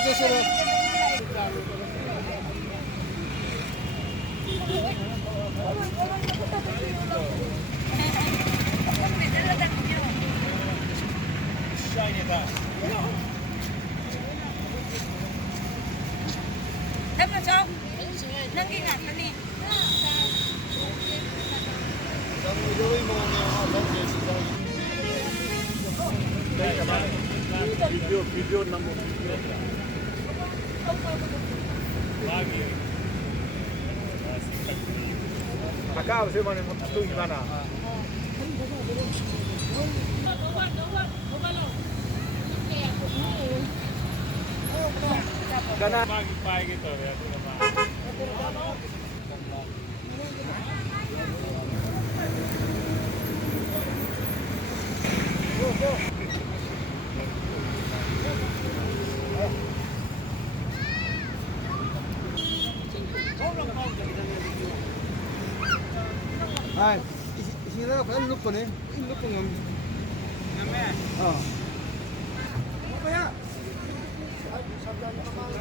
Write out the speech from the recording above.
okay, sir. Tama siya. Nanggingat kani. Video number lagi. Acá se van a tu gimana. Kana pagi pagi gitu ya tu nama. Ay, isira pa look ko ni. Look ko ngam. Ngame. Oh. Kaya. Ay, sabdan naman.